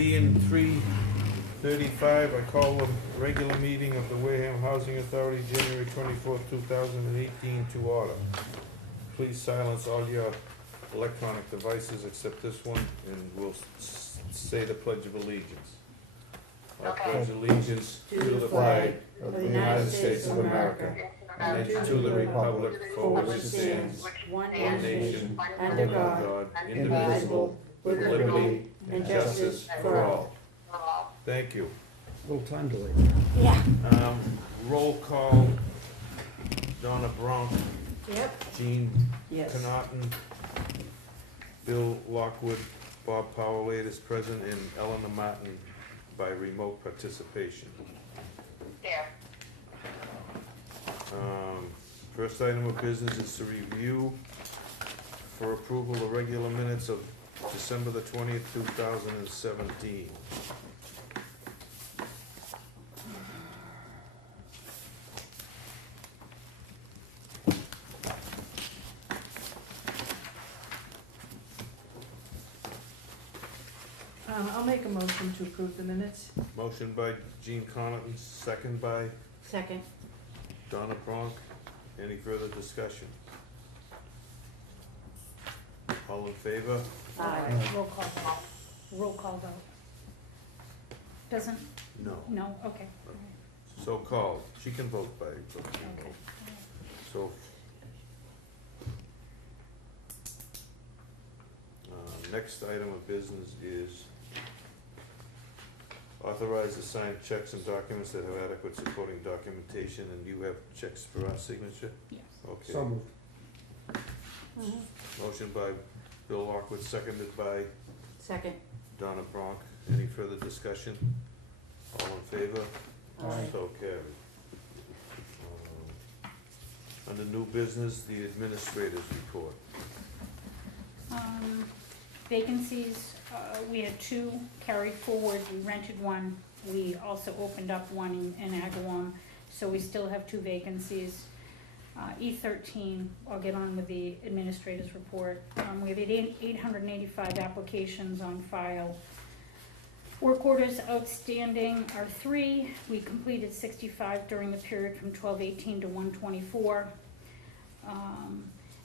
Being 3:35, I call the regular meeting of the Wareham Housing Authority, January 24th, 2018 to order. Please silence all your electronic devices except this one, and we'll say the Pledge of Allegiance. I pledge allegiance to the flag of the United States of America and to the republic for which it stands, one nation, under God, indivisible, with liberty and justice for all. Thank you. Little time delay. Yeah. Roll call, Donna Bronk, Yep. Jean Yes. Connaughton, Bill Lockwood, Bob Powell is present, and Eleanor Martin by remote participation. Yeah. First item of business is to review for approval the regular minutes of December the 20th, 2017. I'll make a motion to approve the minutes. Motion by Jean Connaughton, second by Second. Donna Bronk. Any further discussion? All in favor? Roll call vote. Doesn't, No. no, okay. So called. She can vote by vote. Okay. So, next item of business is authorize to sign checks and documents that have adequate supporting documentation, and you have checks for our signature? Yes. Okay. So moved. Motion by Bill Lockwood, seconded by Second. Donna Bronk. Any further discussion? All in favor? Aye. So carried. Under new business, the administrator's report. Vacancies, we had two carried forward, we rented one, we also opened up one in Agawam, so we still have two vacancies. E13, I'll get on with the administrator's report. We have 885 applications on file. Work orders outstanding are 3. We completed 65 during the period from 12/18 to 1/24.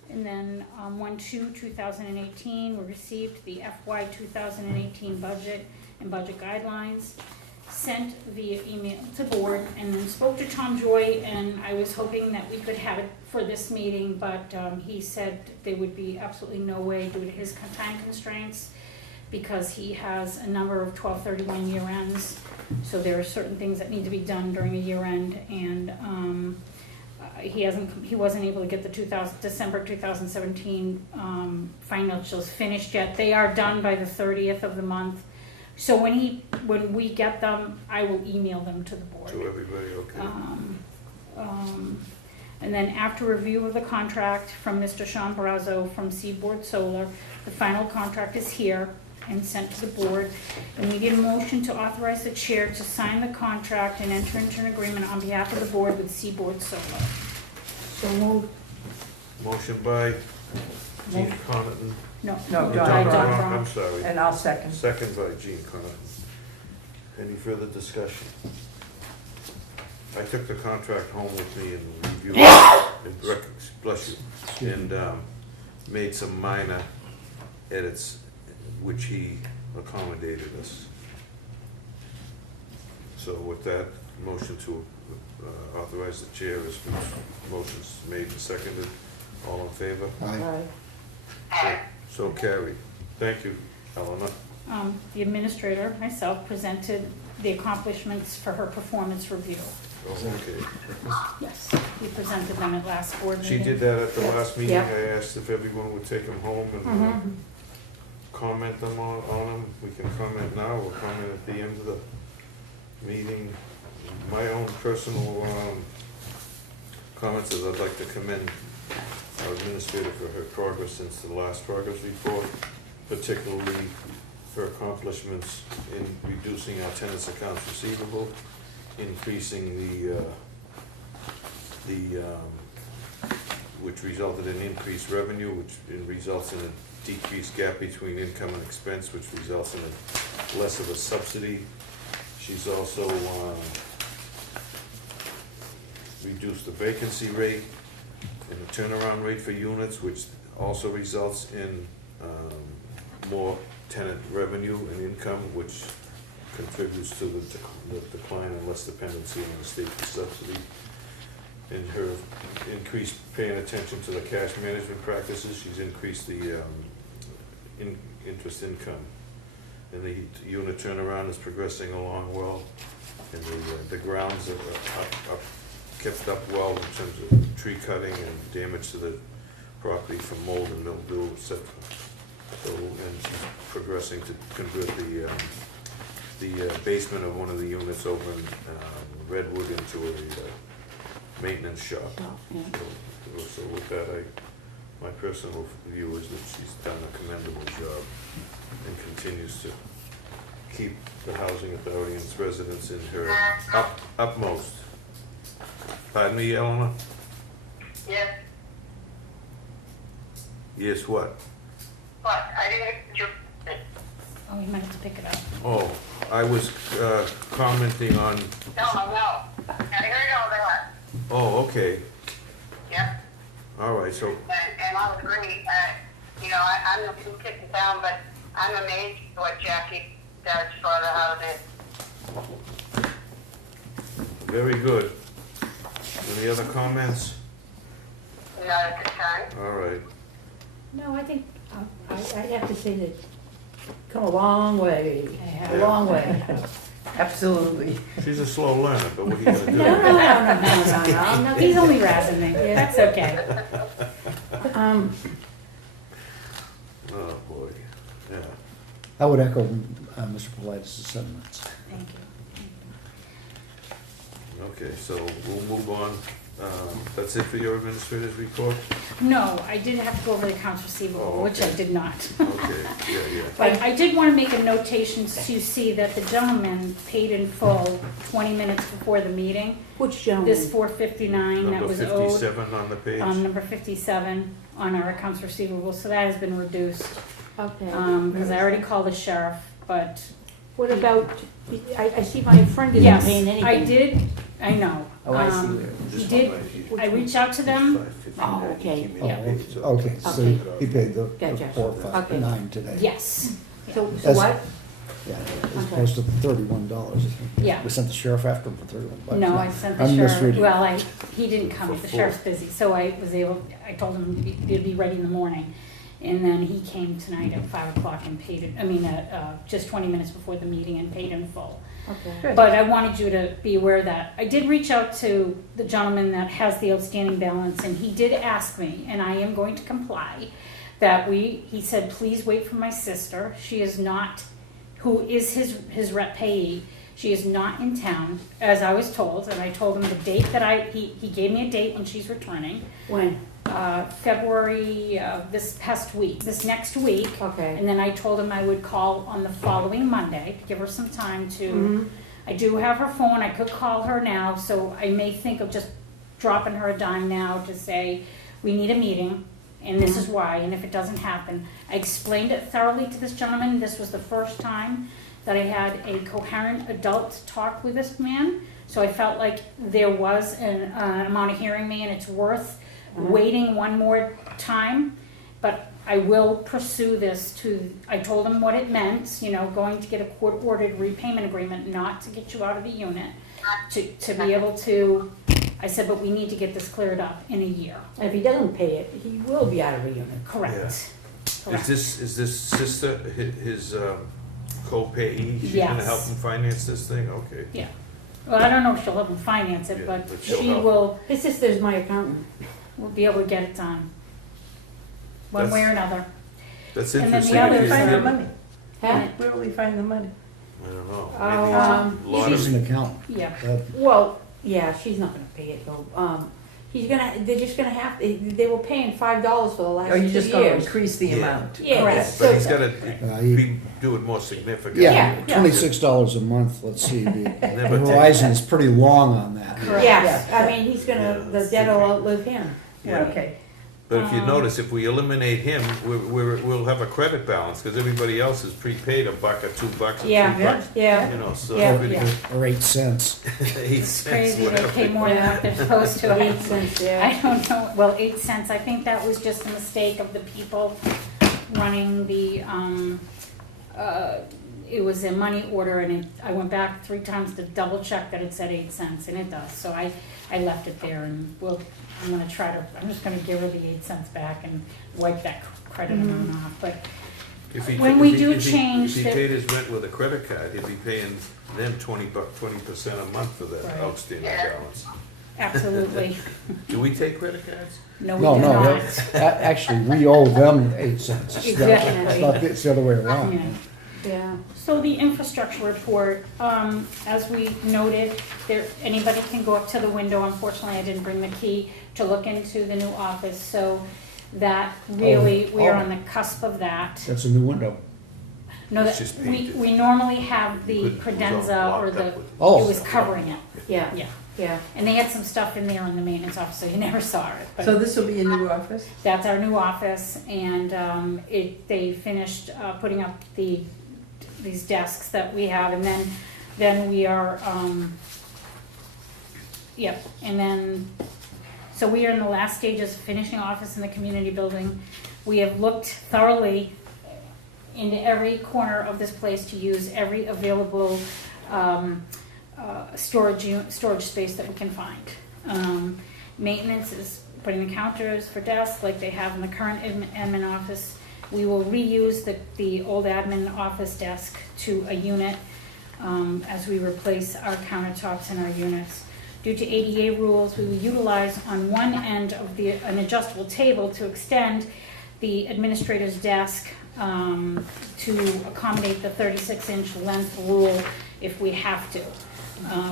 And then 1/2/2018, we received the FY 2018 budget and budget guidelines, sent via email to board, and then spoke to Tom Joy, and I was hoping that we could have it for this meeting, but he said there would be absolutely no way due to his time constraints, because he has a number of 12/31 year ends, so there are certain things that need to be done during the year end, and he wasn't able to get the December 2017 financials finished yet. They are done by the 30th of the month, so when we get them, I will email them to the board. To everybody, okay. And then after review of the contract from Mr. Sean Brazzo from Seaboard Solar, the final contract is here and sent to the board. And we need a motion to authorize the chair to sign the contract and enter into an agreement on behalf of the board with Seaboard Solar. So moved. Motion by Jean Connaughton. No, No, Donna Donna Bronk. I'm sorry. And I'll second. Second by Jean Connaughton. Any further discussion? I took the contract home with me and reviewed it, and bless you, and made some minor edits, which he accommodated us. So with that, motion to authorize the chair is, motion's made and seconded. All in favor? Aye. So carried. Thank you, Eleanor. The administrator, myself, presented the accomplishments for her performance review. Oh, okay. Yes, we presented them at last board She meeting. did that at the last meeting. Yeah. I asked if everyone would take them home and comment them on them. We can comment now or comment at the end of the meeting. My own personal comments is I'd like to commend our administrator for her progress since the last progress report, particularly her accomplishments in reducing our tenants' accounts receivable, increasing the which resulted in increased revenue, which results in a decreased gap between income and expense, which results in less of a subsidy. She's also reduced the vacancy rate and the turnaround rate for units, which also results in more tenant revenue and income, which contributes to the decline and less dependency on the state subsidy. And her increased paying attention to the cash management practices, she's increased the interest income. And the unit turnaround is progressing along well, and the grounds are kept up well in terms of tree cutting and damage to the property from mold and mildew, etc. So, and she's progressing to convert the basement of one of the units over in Redwood into a maintenance shop. Yeah. So with that, my personal view is that she's done a commendable job and continues to keep the housing authority and its residents in her utmost. Pardon me, Eleanor? Yes, Yes, what? but I didn't get your, Oh, you might have to pick it up. Oh, I was commenting on, no, I heard all that, oh, okay, yep, all right, so, and I would agree, I'm the new kid in town, but I'm amazed at what Jackie does for the housing. very good. Any other comments? Not at this time. All right. No, I think, I have to say that come a long way, a Yeah. long way. Absolutely. She's a slow learner, but what are you gonna do? No. He's only razzing me, that's okay. Oh, boy, yeah. I would echo Mr. Politis' sentiments. Thank you. Okay, so we'll move on. That's it for your administrator's report? No, I did have to go over the accounts receivable, Oh, which I okay. did not. Okay, yeah. But I did want to make a notation to see that the gentleman paid in full 20 minutes before the meeting. Which gentleman? This $459 that Number was owed, 57 on the page? number 57 on our accounts receivable, so that has been reduced. Okay. Because I already called the sheriff, but What about, I see my friend isn't yes, paying anything. I did, I know. Oh, I see. He did, I reached out to them, Oh, okay. Yeah. Okay, so Okay. he paid the Gotcha. 459 today. yes, So That's- what? Yeah, as Okay. opposed to $31. yeah. We sent the sheriff after him for $31. No, I sent the I'm sheriff, misreading. well, he didn't come, For the full. sheriff's busy, so I was able, I told him he'd be ready in the morning. And then he came tonight at 5 o'clock and paid it, just 20 minutes before the meeting and paid in full. Okay. But I wanted you to be aware of that. I did reach out to the gentleman that has the outstanding balance, and he did ask me, and I am going to comply, that he said, please wait for my sister. She is not, who is his rep payee, she is not in town, as I was told, and I told him the date that he gave me a date when she's returning, When? February, this next week. Okay. And then I told him I would call on the following Monday to give her some time to, Mhm. I do have her phone, I could call her now, so I may think of just dropping her a dime now to say, we need a meeting, and this is why, and if it doesn't happen. I explained it thoroughly to this gentleman, this was the first time that I had a coherent adult talk with this man, so I felt like there was an amount of hearing me, and it's worth waiting one more time, but I will pursue this I told him what it meant, going to get a court-ordered repayment agreement, not to get you out of the unit, to be able to, I said, but we need to get this cleared up in a year. If he doesn't pay it, he will be out of a unit. Correct. Correct. Is this sister his co-payee? She's gonna help Yes. him finance this thing? Okay. Yeah. Well, I don't know if she'll help him finance it, Yeah, but but she'll she help. will His sister's my accountant. be able to get it done. One way or another. That's And then the interesting. other because side Find then- the money. Huh? Where will we find the money? I don't know. Oh, Maybe a lot She's of, an accountant. Yeah. Well, yeah, she's not gonna pay it though. They're just gonna have, they were paying $5 for the last Or 2 you years. just gonna increase the Yeah. amount? Yeah, Correct. but he's so, gotta he- do it more significant. Yeah, Yeah. $26 a month, let's see. The Never Horizon's pretty long on that. Correct. yes, I mean, he's gonna, Yeah. the debt will outlive him. Yeah, okay. But if you notice, if we eliminate him, we'll have a credit balance, cause everybody else is prepaid $1 or $2 or $3, Yeah, you know, so. Yeah, it's pretty yeah. Or 8 cents. good. 8 cents, Crazy, they whatever. pay more than what they're supposed to. 8 cents, yeah. I don't know, well, 8 cents, I think that was just a mistake of the people running the, it was a money order, and I went back 3 times to double check that it said 8 cents, and it does, so I left it there, and I'm just gonna give her the 8 cents back and wipe that credit amount off, but If he- when if we he- do if he- change If the- he paid his rent with a credit card, he'd be paying them 20% a month for that Right. outstanding Yeah. balance. absolutely, Do we take credit cards? no, we No, do no, not. actually, we owe them 8 cents. It's not- Exactly. It's the other way around. Yeah. Yeah. So the infrastructure report, as we noted, anybody can go up to the window. Unfortunately, I didn't bring the key to look into the new office, so that really, we are on the cusp of that. That's a new window. No, It's that, just we painted. normally have the It was all credenza or blocked the, up with- Oh. it was covering it, Yeah, yeah. yeah. And they had some stuff in there in the maintenance office, so you never saw it, So but this will be a new office? that's our new office, and, they finished, putting up these desks that we have, and then we are, and then, so we are in the last stages of finishing office in the community building. We have looked thoroughly into every corner of this place to use every available, storage space that we can find. Maintenance is putting the counters for desks like they have in the current admin office. We will reuse the old admin office desk to a unit, as we replace our countertops in our units. Due to ADA rules, we will utilize on one end of an adjustable table to extend the administrator's desk, to accommodate the 36-inch length rule if we have to.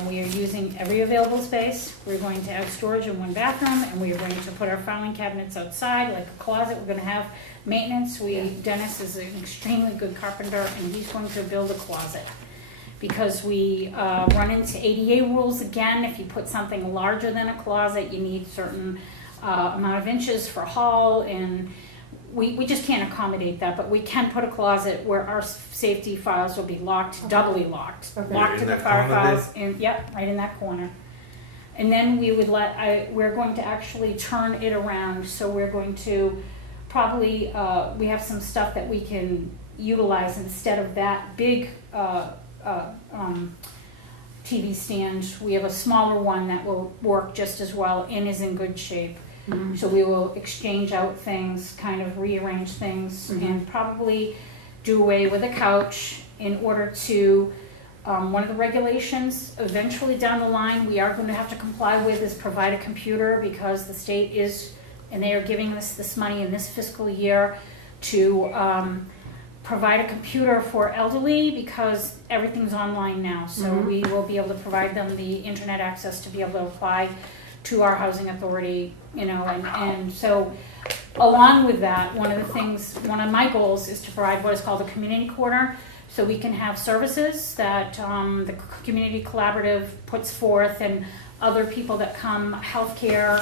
We are using every available space. We're going to have storage in one bathroom, and we are going to put our filing cabinets outside, like a closet. We're gonna have maintenance. Dennis is an extremely good carpenter, and he's going to build a closet. Because we run into ADA rules again. If you put something larger than a closet, you need certain amount of inches for hall, and we just can't accommodate that, but we can put a closet where our safety files will be locked, doubly locked. Okay. Locked In to the that file corner files, and, yep, right in that corner. And then we would we're going to actually turn it around, so we're going to probably, we have some stuff that we can utilize instead of that big, TV stand. We have a smaller one that will work just as well and is in good shape. Mhm. So we will exchange out things, kind of rearrange things, and probably do away with a couch in order to, one of the regulations eventually down the line, we are going to have to comply with is provide a computer, because the state is, and they are giving us this money in this fiscal year to provide a computer for elderly, because everything's online now. So we will be able to provide them the internet access to be able to apply to our housing authority, and so along with that, one of my goals is to provide what is called a community corner, so we can have services that the community collaborative puts forth, and other people that come, healthcare,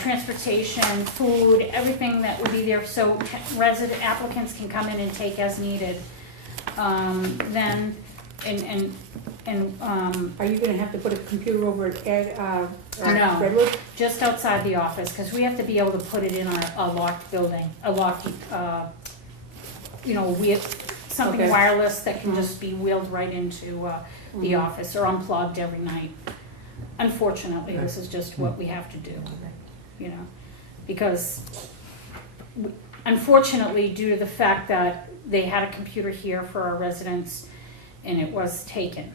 transportation, food, everything that would be there, so resident applicants can come in and take as needed. Then, Are you gonna have to put a computer over at, No. Redwood? just outside the office, because we have to be able to put it in a locked building, a locked, something Okay. wireless that can just be wheeled right into the office or unplugged every night. Unfortunately, this is just what we have to do, because unfortunately, due to the fact that they had a computer here for our residents and it was taken,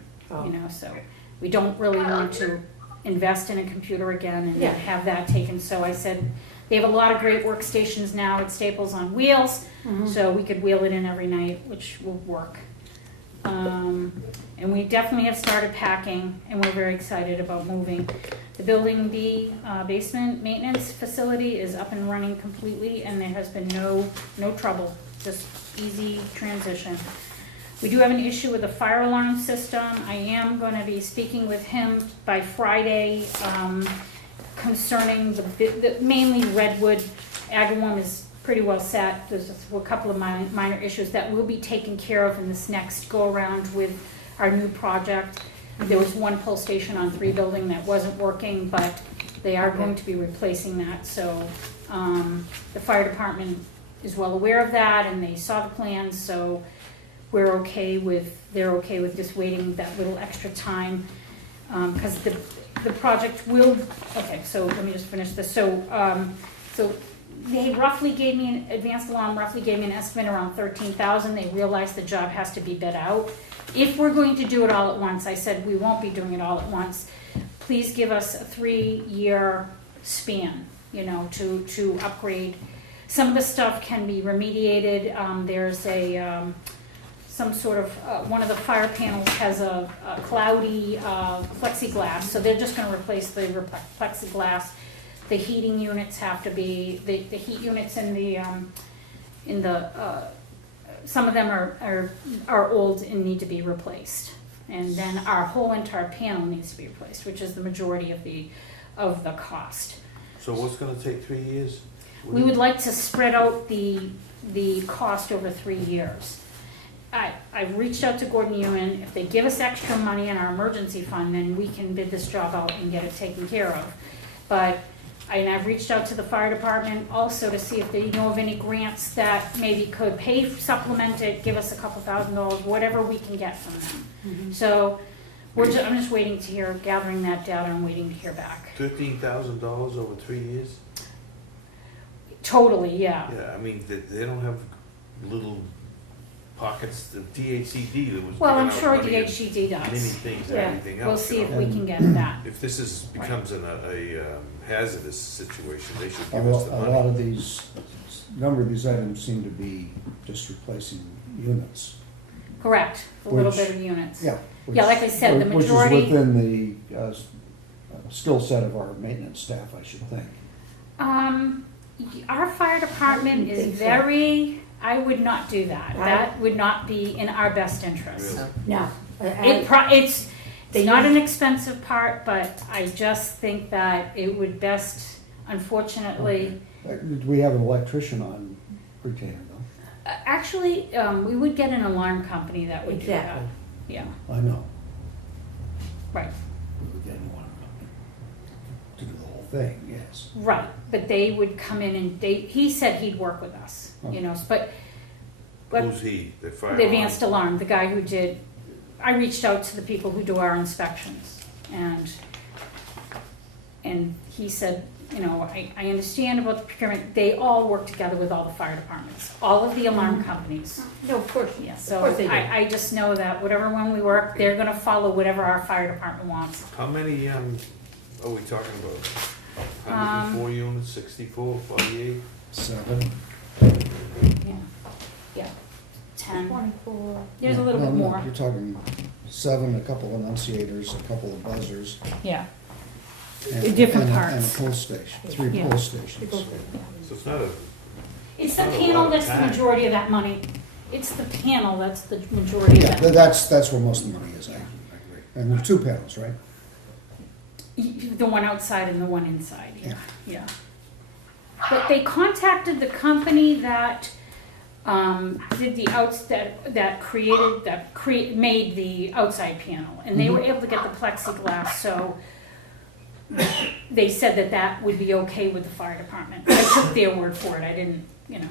so we don't really want to invest in a computer again and Yeah. have that taken. So I said, they have a lot of great workstations now at Staples on wheels, so we could wheel it in every night, which will work. And we definitely have started packing, and we're very excited about moving. The Building B basement maintenance facility is up and running completely, and there has been no trouble, just easy transition. We do have an issue with the fire alarm system. I am gonna be speaking with him by Friday, concerning the mainly Redwood Agawam is pretty well set. There's a couple of minor issues that will be taken care of in this next go-around with our new project. There was one pull station on 3 building that wasn't working, but they are going to be replacing that, so, the fire department is well aware of that, and they saw the plans, so they're okay with just waiting that little extra time, because the project will, okay, so let me just finish this, so they roughly gave me, Advanced Alarm roughly gave me an estimate around 13,000, they realized the job has to be bid out. If we're going to do it all at once, I said we won't be doing it all at once, please give us a 3-year span, you know, to upgrade. Some of the stuff can be remediated, there's some sort of, one of the fire panels has a cloudy plexiglass, so they're just gonna replace the plexiglass. The heating units have to be, the heat units in the some of them are old and need to be replaced. And then our whole entire panel needs to be replaced, which is the majority of the cost. So what's gonna take 3 years? We would like to spread out the cost over 3 years. I've reached out to Gordon Ewan, if they give us extra money in our emergency fund, then we can bid this job out and get it taken care of. But, and I've reached out to the fire department also to see if they know of any grants that maybe could pay, supplement it, give us a couple $1,000, whatever we can get from them. So, I'm just waiting to hear, gathering that data and waiting to hear back. $13,000 over 3 years? Totally, yeah. Yeah, I mean, they don't have little pockets, the DHCD that was. Well, I'm giving out sure money in DHCD does. Many things and Yeah, everything else. we'll see you if know. we can get that. If this becomes a hazardous situation, they should A give us the lot money. of these, number of these items seem to be just replacing units. Correct, a little Which- bit of units. Yeah. Yeah, like I said, the majority- Which is within the skill set of our maintenance staff, I should think. Our fire department I is think so. I would not do that. I- That would not be in our best interest. Really? No. It's They not use- an expensive part, but I just think that it would best, unfortunately, We have an electrician on retainer though. actually, we would get an alarm company that would do that. Exactly. Yeah, I know. right. We would get one to do the whole thing, yes. Right, but they would come in and he said he'd work with us, you know, but Who's he? The fire. the Advanced Alarm, the guy who did, I reached out to the people who do our inspections, and he said, you know, I understand about the procurement, they all work together with all the fire departments, all of the alarm companies. No, of course, Yeah, of so course they do. I just know that whatever one we work, they're gonna follow whatever our fire department wants. How many, are we talking about? 104 units, 64, 48? 7. Yeah, 10, 24. there's a little No, bit no, more, You're talking 7, a couple of enunciators, a couple of buzzers. yeah. and- Different and a- parts. And a pull station, 3 Yeah. pull stations. So it's not a, It's the Not a panel lot of that's the time. majority of that money. It's the panel that's the majority of Yeah, that. that's where most of the money is, I agree. And there are 2 panels, right? The one outside and the one inside, yeah, Yeah. yeah. But they contacted the company that, did the made the outside panel, and they were able to get the plexiglass, so they said that would be okay with the fire department. I took their word for it, I didn't, you know.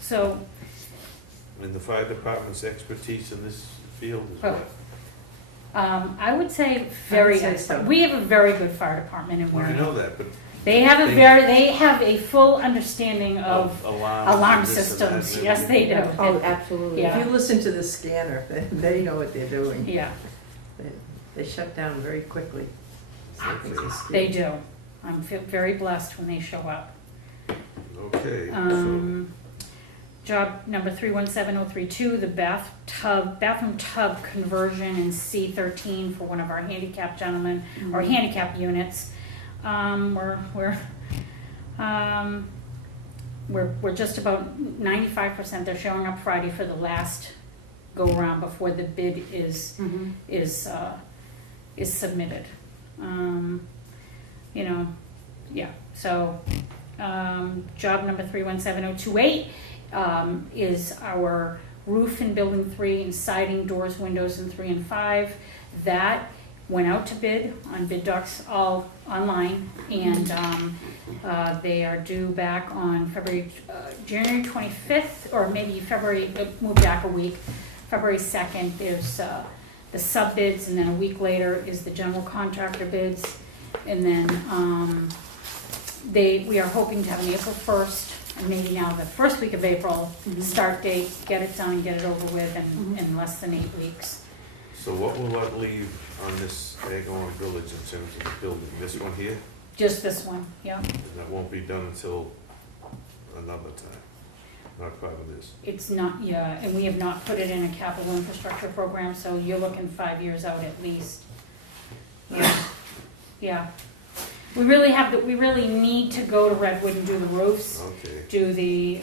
So, and the fire department's expertise in this field is Oh. what? I would say very I'd say expert. so. We have a very good fire department in Well, I Wareham. know that, but. They have they have a full understanding of alarms alarm and this and that, systems. and Yes, they do. Oh, absolutely. Yeah. If you listen to the scanner, they know what they're doing. Yeah, They shut down very quickly. So things are screwed. they do. I'm very blessed when they show up. Okay, so, Job number 317032, the bathroom tub conversion in C13 for one of our handicapped gentlemen, or handicap units. We're just about 95%. They're showing up Friday for the last go around before the bid is submitted. You know, Yeah, so, job number 317028, is our roof in building 3 and siding, doors, windows in 3 and 5. That went out to bid on bid docs all online, and, they are due back on January 25th, or maybe February, move back a week, February 2nd, there's, the sub bids, and then a week later is the general contractor bids. And then, we are hoping to have an April 1st, and maybe now the first week of April, start date, get it done, get it over with in less than 8 weeks. So what will that leave on this Agawam Village in terms of the building? This one here? Just this one, yeah. And that won't be done until another time, not part of this. It's not, yeah, and we have not put it in a capital infrastructure program, so you're looking 5 years out at least. Yeah, yeah. We really need to go to Redwood and do the roofs, Okay. do the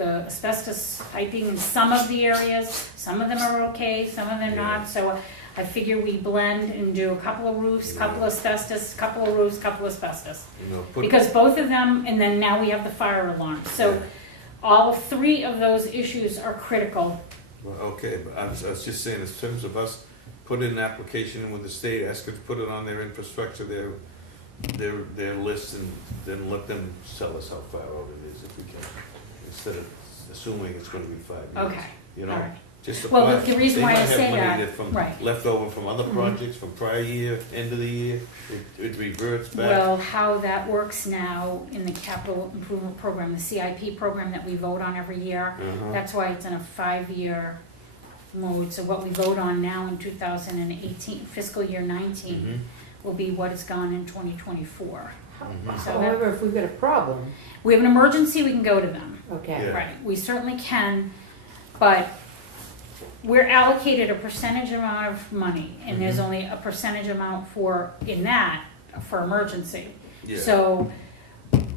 asbestos piping in some of the areas. Some of them are okay, some of them not, so I figure we blend and do a couple of roofs, couple of asbestos, couple of roofs, couple of asbestos. You know, put, Because both of them, and then now we have the fire alarm, so all 3 of those issues are critical. well, okay, but I was just saying, in terms of us putting an application in with the state, ask them to put it on their infrastructure, their list, and then let them tell us how far out it is if we can, instead of assuming it's gonna be 5 years. Okay, You all know, right. just a Well, plan. the reason why I say They might have money that, from, right. left over from other Mhm. projects, from prior year, end of the year, it reverts back. Well, how that works now in the capital improvement program, the CIP program that we vote on every year, Uh-huh. that's why it's in a 5-year mode. So what we vote on now in 2018, fiscal year 19, Mhm. will be what is gone in 2024. Mhm. So that, However, if we've got a problem, we have an emergency, we can go to them. okay. Yeah. Right, we certainly can, but we're allocated a percentage amount of money, and there's Mhm. only a percentage amount for emergency. Yeah. So,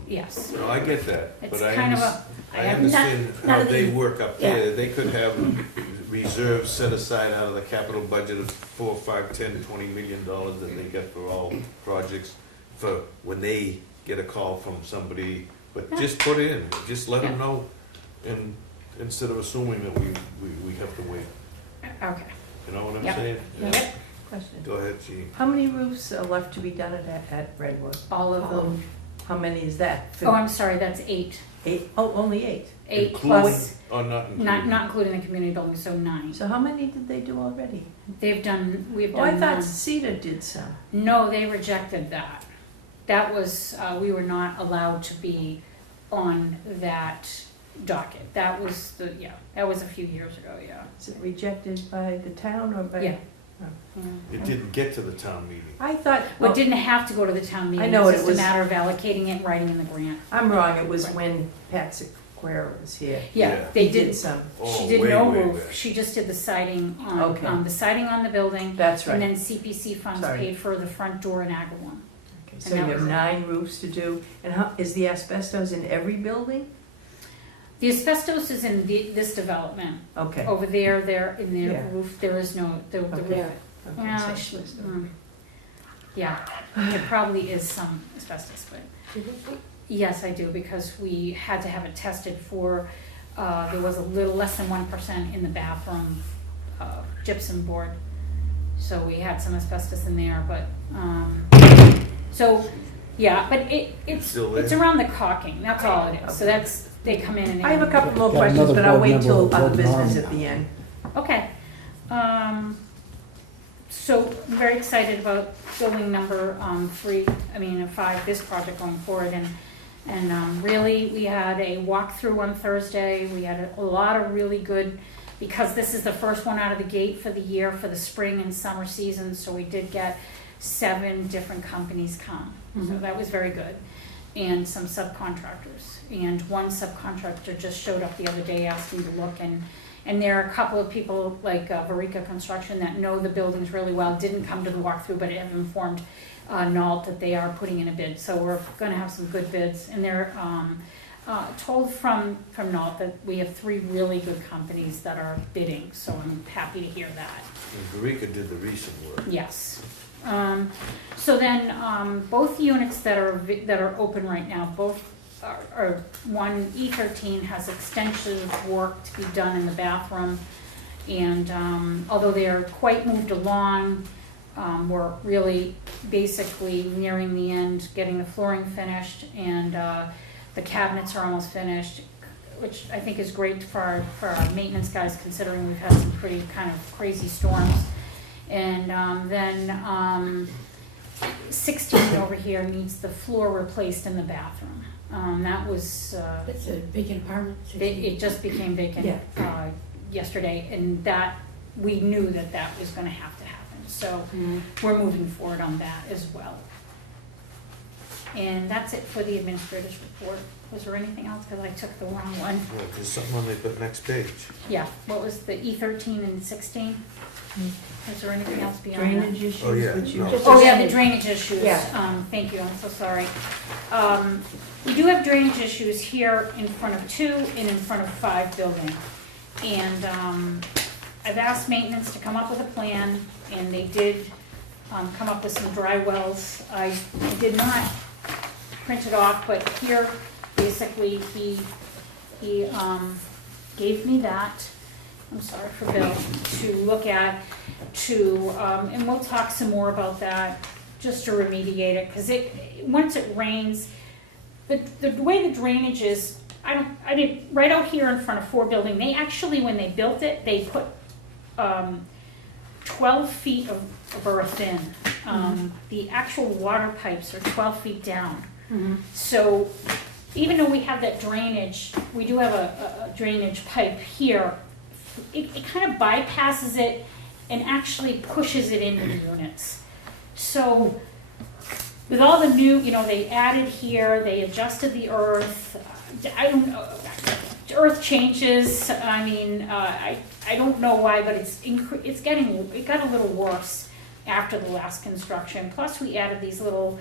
yes, No, I get that, it's but I kind of understand. a, I have understand none how of they these- work up yeah. there. They could have reserves set aside out of the capital budget of $4, $5, $10, $20 million that they get for all projects for when they get a call from somebody. But Yeah. just put in, just let them Yeah. know, and instead of assuming that we have to wait. okay. You know what I'm Yep. saying? Yep, Question. Go ahead, Gene. How many roofs are left to be done at Redwood? all of them. How many is that? Oh, I'm sorry, that's 8. 8? Oh, only 8. 8 Including- plus, Or not including? not including the community building, so 9. So how many did they do already? We've Oh, done I none. thought Cedar did some. No, they rejected that. That was, we were not allowed to be on that docket. That was that was a few years ago, yeah. Is it rejected by the town or by? Yeah. Oh. Yeah. It didn't get to the town meeting. I thought, Well, it didn't have to go to the town meeting. I know, It's it just was- a matter of allocating it and writing in the grant. I'm wrong, it was Right. when Pat Sequeira was here. Yeah, Yeah. they He did did, some. Oh, she did way, no way roof. back. She just did the siding Okay. on, the siding on the building. That's And right. then CPC funds Sorry. paid for the front door in Agawam. Okay, So and you that have was it. 9 roofs to do. And how, is the asbestos in every building? The asbestos is in this development. Okay. Over there, in their Yeah. roof, there is no, the Okay. roof. Yeah. Okay, Yeah, so she- asbestos. yeah, there probably is some asbestos, but yes, I do, because we had to have it tested for, there was a little less than 1% in the bathroom gypsum board. So we had some asbestos in there, but, so, yeah, but it's Still there? around the caulking, that's all it is. So that's, they come in and. I have a couple more Got questions, another but I'll board wait member till with other one business arm. at the end. Okay. So I'm very excited about building number 5, this project going forward. And really, we had a walkthrough on Thursday. We had a lot of really good, because this is the first one out of the gate for the year, for the spring and summer season. So we did get 7 different companies come. So that was very good. And some subcontractors. And one subcontractor just showed up the other day asking to look, and there are a couple of people like Varika Construction that know the buildings really well, didn't come to the walkthrough, but have informed NALT that they are putting in a bid. So we're gonna have some good bids, and they're told from NALT that we have 3 really good companies that are bidding, so I'm happy to hear that. And Verika did the recent work. Yes, So then, both units that are open right now, both are, one E13 has extensive work to be done in the bathroom. And, although they are quite moved along, we're really basically nearing the end, getting the flooring finished, and, the cabinets are almost finished, which I think is great for our maintenance guys, considering we've had some pretty kind of crazy storms. And, then, 16 over here needs the floor replaced in the bathroom. That was, It's a vacant apartment. it just became vacant, Yeah. yesterday, and that, we knew that that was gonna have to happen, so we're moving forward on that as well. And that's it for the administrator's report. Was there anything else, because I took the wrong one? Well, there's something on the next page. Yeah, what was the E13 and 16? Is there anything else beyond that? Drainage issues, Oh, yeah, which you no. just. Oh, yeah, the drainage issues. Yeah. Thank you, I'm so sorry. We do have drainage issues here in front of 2 and in front of 5 building. And I've asked maintenance to come up with a plan, and they did come up with some dry wells. I did not print it off, but here, basically, he gave me that. I'm sorry for Bill, to look at, and we'll talk some more about that, just to remediate it, because once it rains, the way the drainage is, I didn't, right out here in front of 4 building, they actually, when they built it, they put 12 feet of earth in. The actual water pipes are 12 feet down. So even though we have that drainage, we do have a drainage pipe here, it kind of bypasses it and actually pushes it into the units. So with all the new, they added here, they adjusted the earth. I don't know, earth changes. I mean, I don't know why, but it got a little worse after the last construction. Plus, we added these little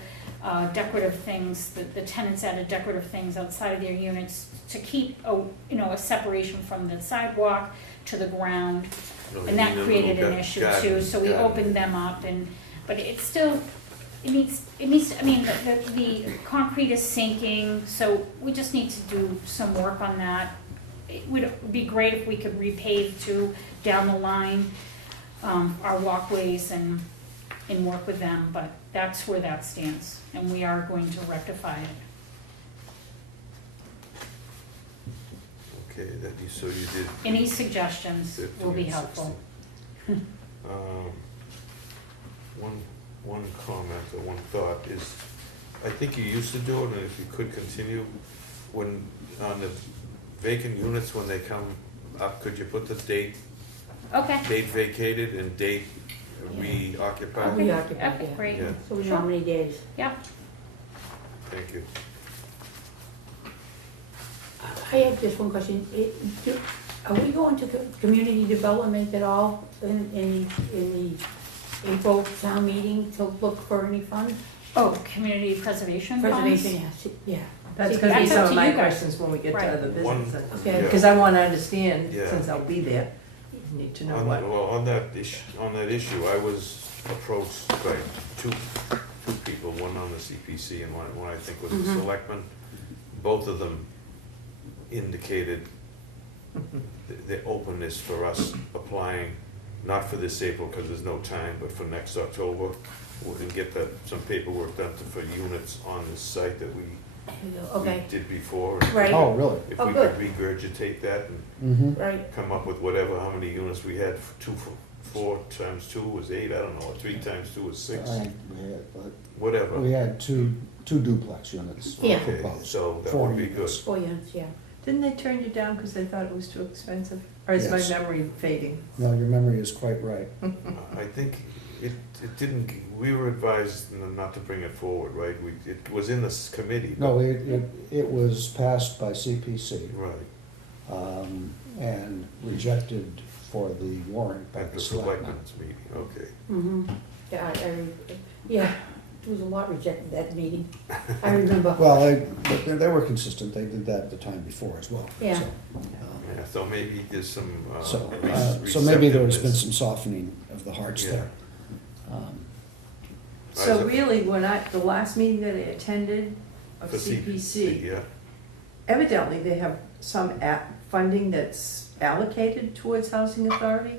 decorative things. The tenants added decorative things outside of their units to keep a separation from the sidewalk to the ground, and that created an issue too. So we opened them up, but it's still. It needs, I mean, the concrete is sinking, so we just need to do some work on that. It would be great if we could repave too, down the line, our walkways and work with them, but that's where that stands, and we are going to rectify it. Okay, so you did. Any suggestions 15 will be and helpful. 16. One comment or one thought is, I think you used to do it, and if you could continue, when, on the vacant units, when they come up, could you put the date Okay. vacated and date reoccupied? Okay. Reoccupied, Okay, yeah. great. Yeah, So we know how many days. Yeah. thank you. I have just one question. Are we going to community development at all in the April town meeting to look for any funds? Oh, community preservation funds? Preservation, yeah. That's See, gonna be that's some up of to my you guys. questions when we get to Right. other One- business. Okay. Yeah. Because I wanna understand, Yeah. since I'll be there, you need to know what. On that issue, I was approached by two people, one on the CPC and one I think was the selectman. Both of them indicated the openness for us applying, not for this April, because there's no time, but for next October. We can get some paperwork done for units on this site that we Okay, did before. Right. Oh, really? If Oh, we good. could regurgitate that and Mm-hmm. right. come up with whatever, how many units we had, 4 times 2 was 8, I don't know, 3 times 2 was 6, whatever. We had two duplex units Yeah. Okay, proposed. so that 4 would be good. units. 4 units, yeah. Didn't they turn you down because they thought it was too expensive? Or is my Yes. memory fading? No, your memory is quite right. I think it didn't, we were advised not to bring it forward, right? It was in this committee. but- No, it was passed by CPC Right, and rejected for the warrant by at the the selectmen. selectmen's meeting, okay. Mm-hmm. Yeah, yeah, there was a lot rejected that meeting. I remember. Well, they were consistent, they did that the time before as well. Yeah. So, Yeah, so maybe there's some, so maybe there's been receptiveness. some softening of the hearts Yeah. there. So really, the last meeting that I attended of For CPC, Yeah, evidently they have some funding that's allocated towards housing authority.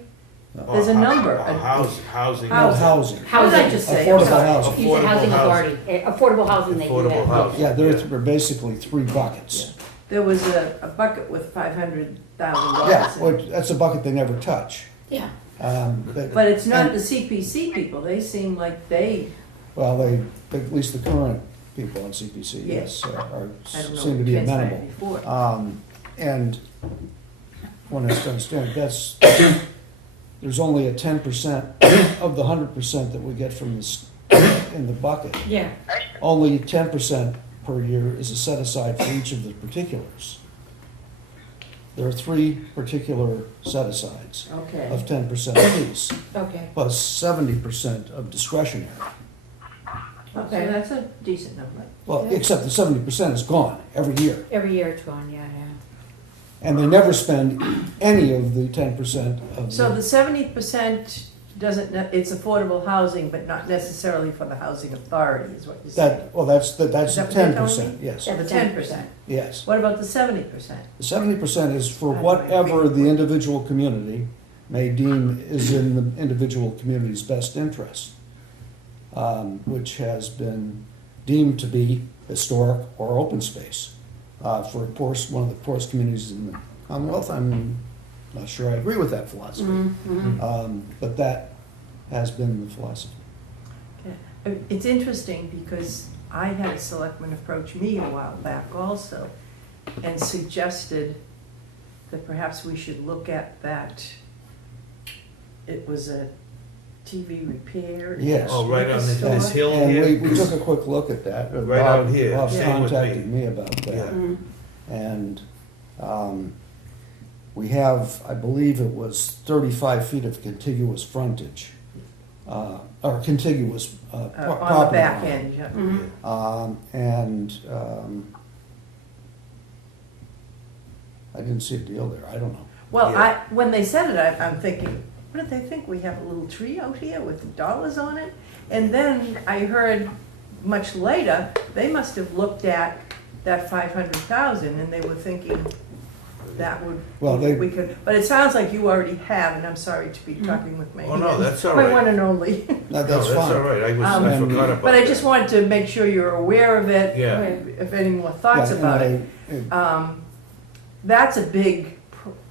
There's a number. Housing. Housing. Housing. What did I just say? I'm Affordable sorry. housing. You said housing Affordable authority, affordable housing they do Affordable that. housing. Yeah, there are basically three buckets. There was a bucket with $500,000. Yeah, well, that's a bucket they never touch. Yeah, But it's not and- the CPC people, they seem like they, Well, at least the current people on CPC, yes, I don't know seem to what be transpired amenable. before. And one has to understand, there's only a 10% of the 100% that we get from this, in the bucket. yeah, Only 10% per year is set aside for each of the particulars. There are three particular set-asides Okay, of 10% apiece, okay, plus 70% of discretionary. so okay. that's a decent number. Well, Yeah. except the 70% is gone every year. Every year it's gone, yeah. And they never spend any of the 10% of So the the, 70% doesn't, it's affordable housing, but not necessarily for the housing authority, is what you're saying. that's Is the that what they're 10%, yes, The 10%. yes. What about the 70%? The 70% is for I don't whatever agree. the individual community may deem is in the individual community's best interest, which has been deemed to be historic or open space. For one of the poorest communities in the Commonwealth, I'm not sure I agree with that philosophy. Mm-hmm. But that has been the philosophy. It's interesting because I had a selectman approach me a while back also and suggested that perhaps we should look at that. It was a TV repair. Yes. Oh, right on liquor this store. hill And here. we took a quick look at that. Right out here, Bob same with contacted me. me about that. Yeah. Mm-hmm. And we have, I believe it was 35 feet of contiguous frontage, or contiguous property On the back line. end, yeah. Mm-hmm. I didn't see a deal there, I don't know. Well, Yeah. when they said it, I'm thinking, what did they think? We have a little tree out here with dollars on it? And then I heard much later, they must have looked at that 500,000 and they were thinking that Well, they- we could, but it sounds like you already have, and I'm sorry to be talking with my. Oh, no, that's all My right. one and only. No, No, that's that's fine. all right, I forgot about But I that. just wanted to make sure you're aware of it. Yeah. If any more thoughts Yeah, and about it. That's a big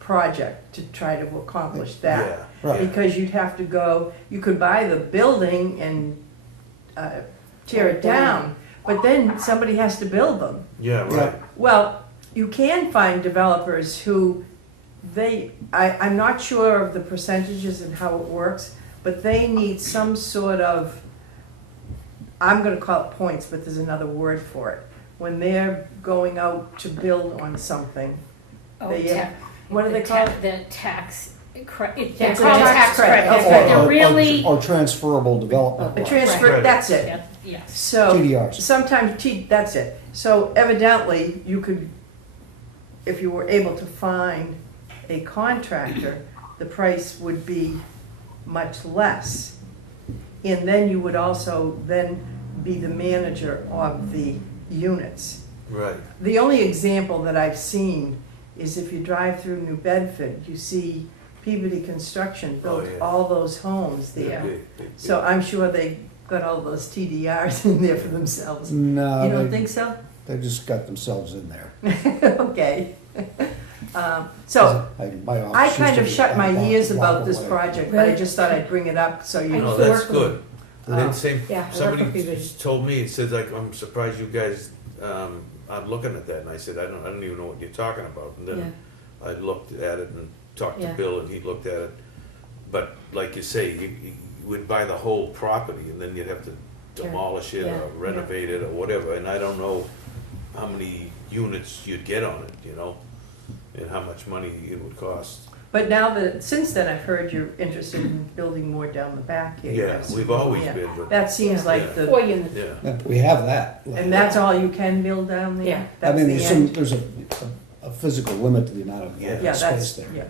project to try to accomplish that. Yeah, Right. Because you'd have to go, you could buy the building and tear it down, but then somebody has to build them. yeah, right. Well, you can find developers who I'm not sure of the percentages and how it works, but they need some sort of, I'm gonna call it points, but there's another word for it. When they're going out to build on something, Oh, They, what do they call it? The tax, they're Tax called credit. tax credits, Okay. but they're really, Or transferable development A rights. transfer, Right. that's it. yeah, yes. So. TDRs. Sometimes, that's it. So evidently, you could, if you were able to find a contractor, the price would be much less. And then you would also then be the manager of the units. Right. The only example that I've seen is if you drive through New Bedford, you see Peabody Construction built Oh, yeah. all those homes there. Big. So I'm sure they got all those TDRs in there for themselves. No, You don't they, think so? they just got themselves in there. Okay. So My office I used kind to of be shut my walk ears about this away. project, but I just thought I'd bring it up so you I No, used to that's work for good. Then same, Yeah, I work for somebody Peabody. told me, it says like, I'm surprised you guys, are looking at that, and I said, I don't even know what you're talking about. And Yeah, then I looked at it and talked to Yeah. Bill, and he looked at it. But like you say, you would buy the whole property, and then you'd have to demolish it Yeah, or yeah. renovate it or whatever, and I don't know how many units you'd get on it, you know? And how much money it would cost. But now that, since then, I've heard you're interested in building more down the back here. Yeah, yes. we've always Yeah. been, but, That seems Yeah. like the, 4 units. yeah. Yeah, we have that. and that's all you can build down there? Yeah. I That's mean, the there's end? there's a physical limit to the amount of Yeah. Yeah, space that's, there. yeah.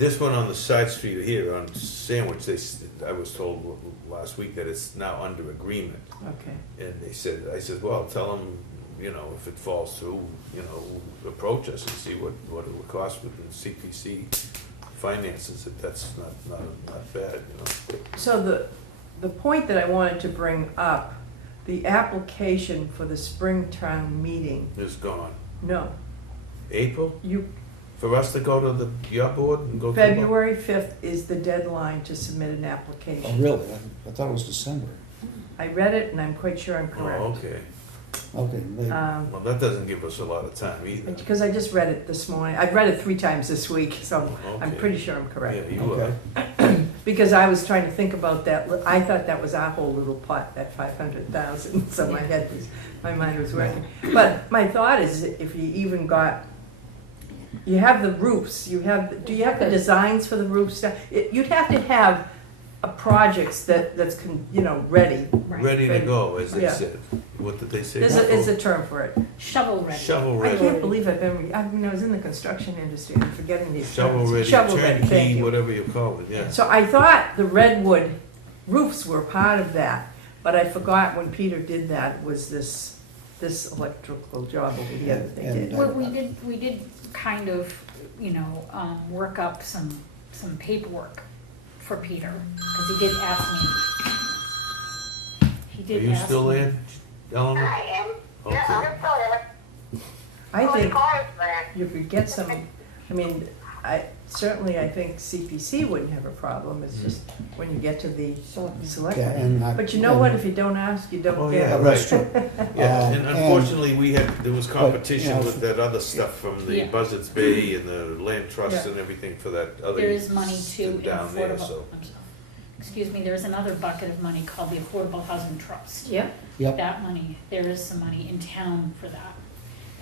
This one on the side street here on Sandwich, I was told last week that it's now under agreement. Okay. And I said, well, tell them, you know, if it falls through, you know, approach us and see what it would cost with the CPC finances, if that's not bad, you know. So the point that I wanted to bring up, the application for the Springtown meeting, It's gone. no, April, you, for us to go to your board and go through? February 5th is the deadline to submit an Oh, application. really? I thought it was December. I read it and I'm quite sure I'm Oh, correct. okay. Okay, Well, that doesn't give us a lot of time either. Because I just read it this morning. I've read it 3 times this week, so I'm Okay. pretty sure I'm Yeah, correct. you Okay. are. Because I was trying to think about that, I thought that was our whole little pot, that 500,000, so my mind was working. But my thought is, if you even got, you have the roofs, do you have the designs for the roofs? You'd have to have a projects that's, ready. Ready to go, as they Yeah. said. What did they say? There's a term for it. Shovel ready. Shovel I ready. can't believe I was in the construction industry, I'm forgetting these terms. Shovel ready, Shovel ready, thank turnkey, you. whatever you call it, yeah. So I thought the redwood roofs were part of that, but I forgot when Peter did that was this electrical job over here that they And- did. Well, we did kind of, work up some paperwork for Peter, because he did ask me. He Are did you ask still me. there, Eleanor? I am. Yeah, Okay. I'm still there. I How many think cars there? you could get some, I think CPC wouldn't have a problem, it's just when you get to the Yeah, selectmen. and I- But you know what, if you don't ask, you Oh, don't yeah, get. Yeah, that's true. Yeah, and And- unfortunately, there was competition know, with that other stuff from the Yeah. Buzzards Bay and the land trust Yeah. and everything for that other. There is money too in down there, affordable, so. excuse me, there's another bucket of money called the Affordable Housing Trust. Yep, Yep. That money, there is some money in town for that,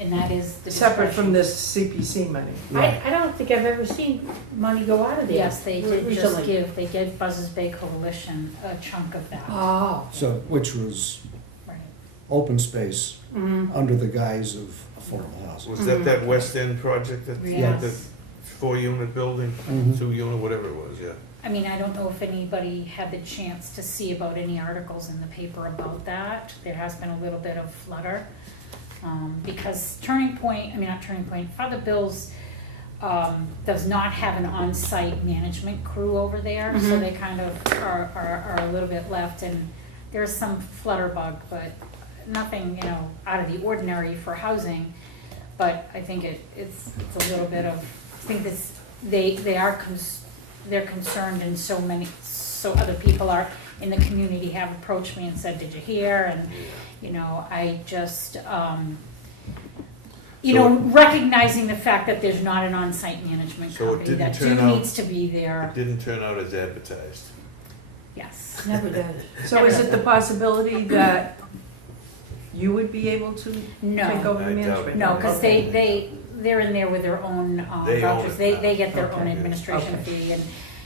and that is the Separate from discretion. this CPC money. I don't think I've ever seen money go out of there. Yes, they did just recently. they gave Buzzards Bay Coalition a chunk of that. Oh. So, which was Right. open space Mm-hmm. under the guise of affordable housing. Was that West End project, that Yes. 4-unit building, Mhm. 2-unit, whatever it was, yeah. I mean, I don't know if anybody had the chance to see about any articles in the paper about that. There has been a little bit of flutter. Because Father Bill's does not have an on-site management crew over there, so Mhm. they kind of are a little bit left, and there's some flutter bug, but nothing, out of the ordinary for housing. But I think it's a little bit of, I think this, they're concerned, and so other people are in the community have approached me and said, did you hear? And, I just, recognizing the fact that there's not an on-site management So it company didn't that turn out- needs to be there, It didn't turn out as advertised. yes. Never does. So is it the possibility that you would be able to take No, over the I doubt management? it. no, because Okay. they're in there with their own They own vouchers, it they now. get their own Okay. administration Okay. fee, and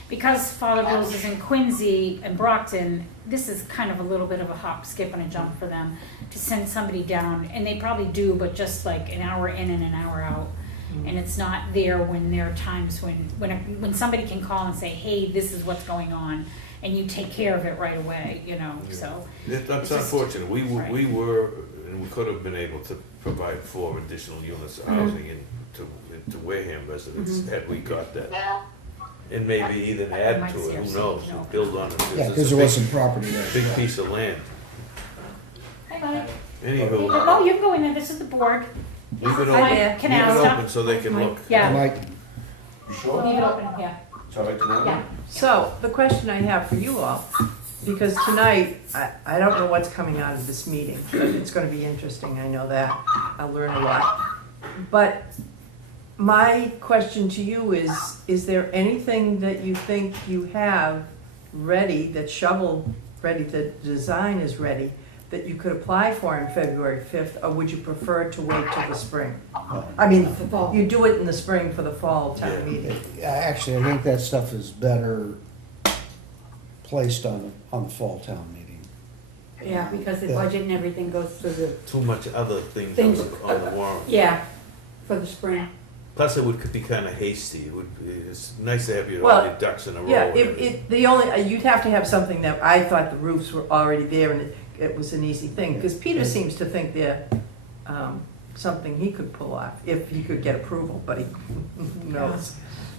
because Father Bill's is in Quincy and Brockton, this is kind of a little bit of a hop, skip, and a jump for them to send somebody down, and they probably do, but just like an hour in and an hour out. And it's not there when there are times when somebody can call and say, hey, this is what's going on, and you take care of it right away, so. That's It's just- unfortunate. We right. were, and we could have been able to provide 4 additional units of housing to Wareham residents had we got that. Yeah. And maybe even I add might to see it, our who knows, city, no. build on it. Yeah, It's because a there big- wasn't property there. Big piece of land. Hi, Mike. Anywho, Oh, you can go in there, this is the board. leave it Hi open, there. leave Can it I ask open stuff? so they can look. Yeah, Mike, You sure? leave it open, yeah, It's all right to know? yeah. So, the question I have for you all, because tonight, I don't know what's coming out of this meeting, but it's gonna be interesting, I know that. I'll learn a lot. But my question to you is there anything that you think you have ready, that's shovel-ready, that design is ready, that you could apply for on February 5th, or would you prefer to wait till the spring? I mean, The fall. you do it in the spring for the fall Yeah. town meeting. actually, I think that stuff is better placed on the fall town meeting. Yeah, because the Yeah. budget and everything goes through the, Too much other things Things- on the warrant. yeah, for the spring. Plus, it would be kind of hasty. It's nice to have all Well, your ducks in a row. Yeah, and everything. the only, you'd have to have something that, I thought the roofs were already there and it was an easy thing. Because Peter seems to think they're, something he could pull off, if he could get approval, but who knows?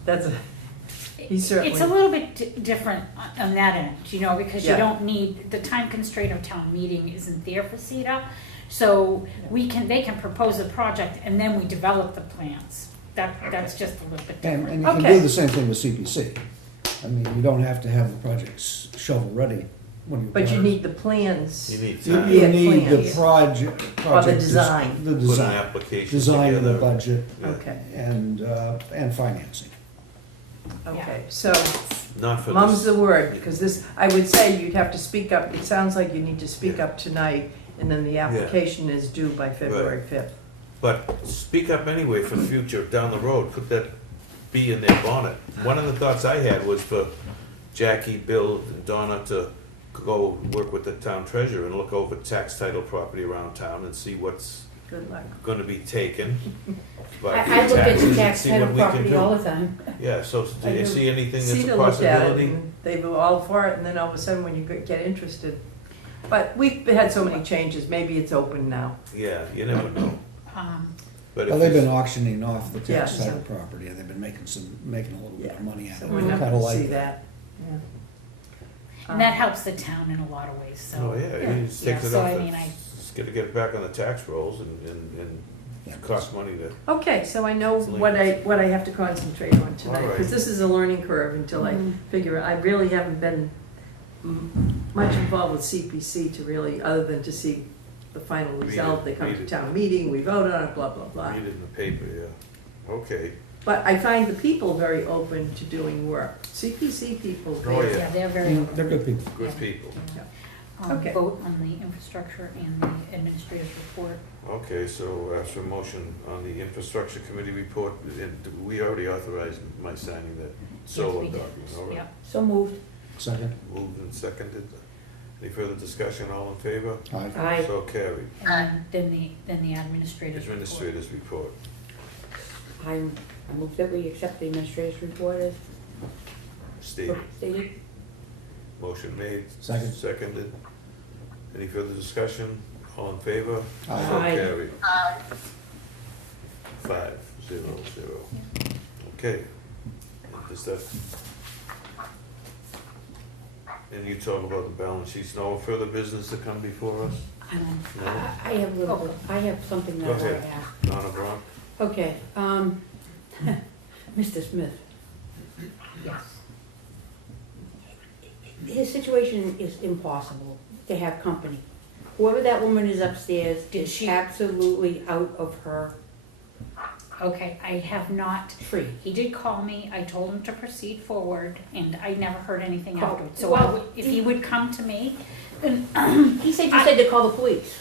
That's a, he certainly. It's a little bit different on that end, you know, because you Yeah. don't need, the time constraint of town meeting isn't there for CETA. So they can propose a project and then we develop the plans. That's just a little bit And different. you can Okay. do the same thing with CPC. I mean, you don't have to have the projects shovel-ready when you. But you need the plans. You need You time. Yeah, need the plans. project. design. The Put an design, application design and the together. budget Yeah. Okay, and financing. okay, so Not for mum's this. the word, because this, I would say you'd have to speak up, it sounds like you need to speak Yeah. up tonight, and then the application is due by February 5th. But speak up anyway for the future, down the road, put that bee in their bonnet. One of the thoughts I had was for Jackie, Bill, and Donna to go work with the town treasurer and look over tax title property around town and see what's Good luck. gonna be taken. by I look at taxes the and tax see what title we can property do. all the time. Yeah, so do I you do. see anything that's See a to look at it, possibility? and they were all for it, and then all of a sudden, when you get interested. But we've had so many changes, maybe it's open now. Yeah, you never know. But Well, if they've been it's, auctioning off the tax Yeah. title property and they've been making a little bit of money out So of we're it. not Kinda gonna like see that, yeah. And that helps the town in a lot of ways, so. oh yeah, he just takes Yeah, it so off, I the- mean, just gotta get it back on the tax rolls and Yeah. it costs money to, Okay, so I know what I have to concentrate on tonight, All right. because this is a learning curve until I figure, I really haven't been much involved with CPC to really, other than to see the final Read result, it, they come read to it. town meeting, we vote on it, blah, blah, blah. read it in the paper, yeah. Okay, But I find the people very open to doing work. CPC people, Oh, they, yeah. Yeah, they're very. They're good people. good people. Okay. Vote on the infrastructure and the administrative report. Okay, so ask for a motion on the infrastructure committee report, and we already authorized my signing that solo we did. document, all right? Yep. So moved. Second? Moved and seconded. Any further discussion, all in favor? Aye. Aye. So carried. And then the administrative report. Administrators report. I move that we accept the administrator's report as Steve, stated. motion made. Second. Seconded. Any further discussion, all in favor? Aye. So Aye. carried. Uh, 5-0-0. Okay. And does that? And you talk about the balance sheets, no further business to come before us? No? I have a little, I have something that I Go want to ahead. ask. Donna Brown? Okay, Mr. Smith, Yes. his situation is impossible to have company. Whoever that woman is upstairs Did is she- absolutely out of her Okay, I have not, tree. he did call me, I told him to proceed forward, and I never heard anything Call- afterwards. So well, if he would come to me, then, He said you said to call the police.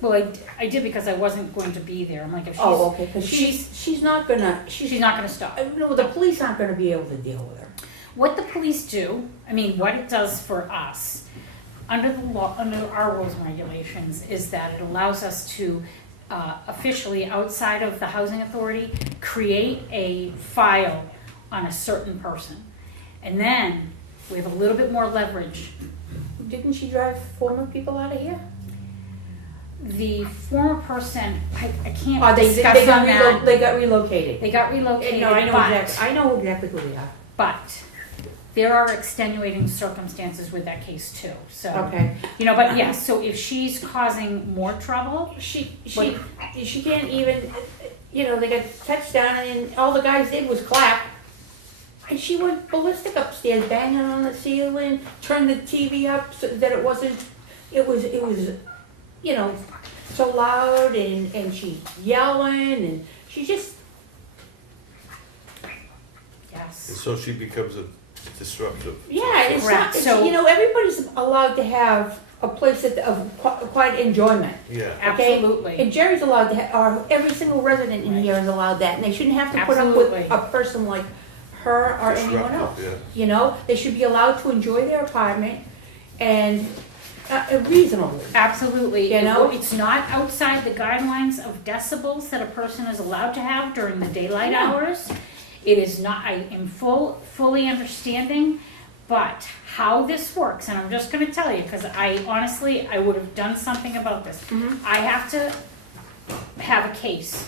well, I did because I wasn't going to be there. I'm like, if Oh, she's, okay, because she's- she's not gonna, she's not gonna stop. no, the police aren't gonna be able to deal with her. What the police do, I mean, what it does for us, under the law, under our rules and regulations, is that it allows us to officially, outside of the housing authority, create a file on a certain person. And then, we have a little bit more leverage. Didn't she drive former people out of here? The former person, I can't Oh, they discuss got on that. they got relocated. They got relocated, No, I know but, exactly, I know exactly who they are. but there are extenuating circumstances with that case too, so. Okay. You know, but yes, so if she's causing more trouble, She can't even, you know, they got touchdown and all the guys did was clap. And she went ballistic upstairs, banging on the ceiling, turned the TV up so that it wasn't, it was, you know, so loud and she's yelling and she just, And yes. so she becomes a disruptive. yeah, it's Correct, not, it's, so- you know, everybody's allowed to have a place of quiet enjoyment. Yeah, Okay. Absolutely. And Jerry's allowed to have, or every single resident in here is allowed that, and they shouldn't have to put up with Absolutely. a person like her or anyone else. disruptive, yeah. You know, they should be allowed to enjoy their apartment, and reasonably. Absolutely. You know? It's not outside the guidelines of decibels that a person is allowed to have during the daylight No. hours. It is not, I am fully understanding, but how this works, and I'm just gonna tell you, because I honestly, I would have done something about this. Mhm. I have to have a case,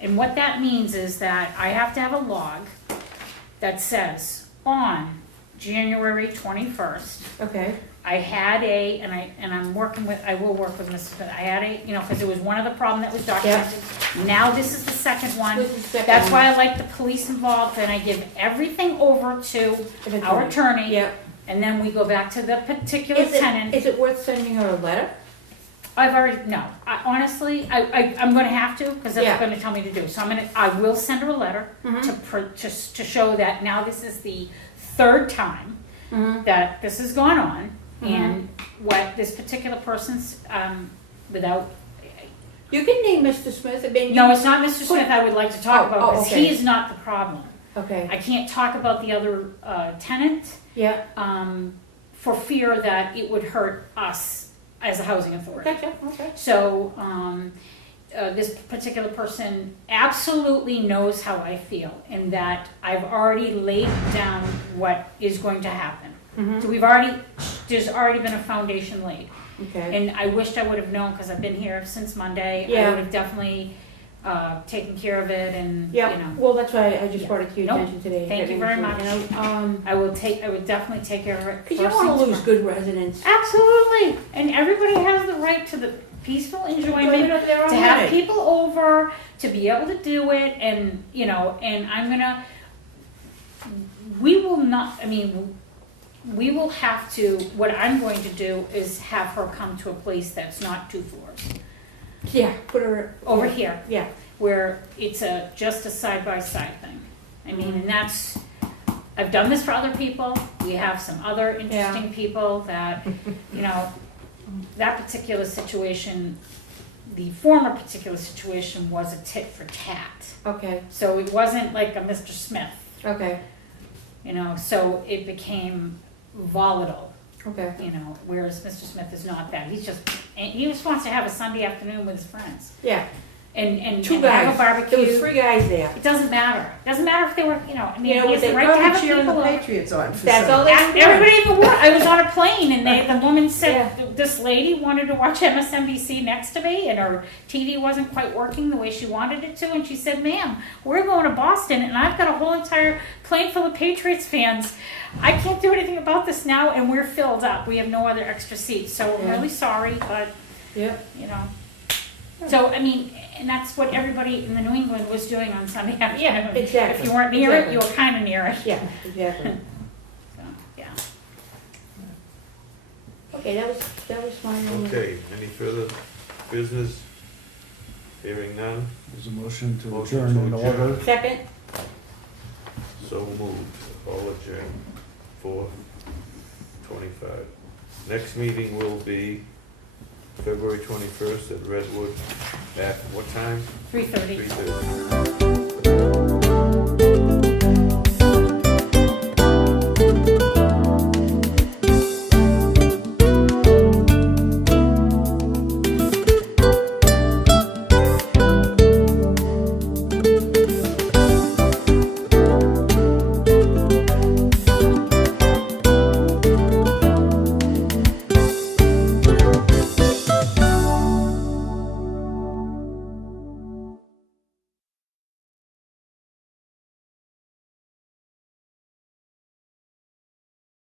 and what that means is that I have to have a log that says, on January 21st, Okay, I had I'm working with, I will work with Mrs. Smith, I had because it was one of the problem that was documented. Now this is the second one. This is the second That's why one. I like the police involved, and I give everything over to our attorney, Yep. and then we go back to the particular tenant. Is it worth sending her a letter? I've already, no, honestly, I'm gonna have to, because that's Yeah. gonna tell me to do, so I will send her a letter Mhm. to show that now this is the third time Mhm. that this has gone on, Mhm. and what this particular person's, without, You can name Mr. Smith, I mean. no, it's not Mr. Smith I would like to talk Oh, about, because okay. he is not the problem. Okay, I can't talk about the other, tenant, yeah, for fear that it would hurt us as a housing authority. gotcha, okay. So, this particular person absolutely knows how I feel, and that I've already laid down what is going to happen. So Mhm. there's already been a foundation laid, Okay, and I wished I would have known, because I've been here since Monday. I Yeah. would have definitely, taken care of it, and, yeah, well, that's why I just Yeah. brought it to your Nope. attention today. Thank you very much. I would definitely take care of it. Cause you first don't wanna things lose first. good residents. Absolutely, and everybody has the right to the peaceful enjoyment, Enjoyment of their own to have money. people over, to be able to do it, and, and we will not, we will have to, what I'm going to do is have her come to a place that's not 2 floors. Yeah, put her. Over here, Yeah, where it's just a side-by-side thing. And that's, I've done this for other people, we have some other interesting people that, that particular situation, the former particular situation was a tit for tat. okay, So it wasn't like a Mr. Smith, okay, so it became volatile, okay. whereas Mr. Smith is not that. He just wants to have a Sunday afternoon with his friends Yeah, and two and have a guys, there barbecue. was 3 guys there. It doesn't matter. Doesn't matter if they were, You know, he has with the the right to have Probably cheering the people over. Patriots on for That's some. all they were. Everybody even wore. I was on a plane, and the woman said Yeah. this lady wanted to watch MSNBC next to me, and her TV wasn't quite working the way she wanted it to, and she said, "Ma'am, we're going to Boston, and I've got a whole entire plane full of Patriots fans. I can't do anything about this now, and we're filled up. We have no other extra seats, so I'm Yeah. really sorry, but Yeah, So and that's what everybody in the New England was doing on Sunday afternoon. yeah, exactly. If you weren't near it, Exactly. you were kind of near it. Yeah, exactly. So, yeah. Okay, that was my only. Okay, any further business? Hearing none, There's a motion to Motion adjourn to in adjourn. order. Second, so moved, all adjourned, 4:25. Next meeting will be February 21st at Redwood, at what time? 3:30. 3:30.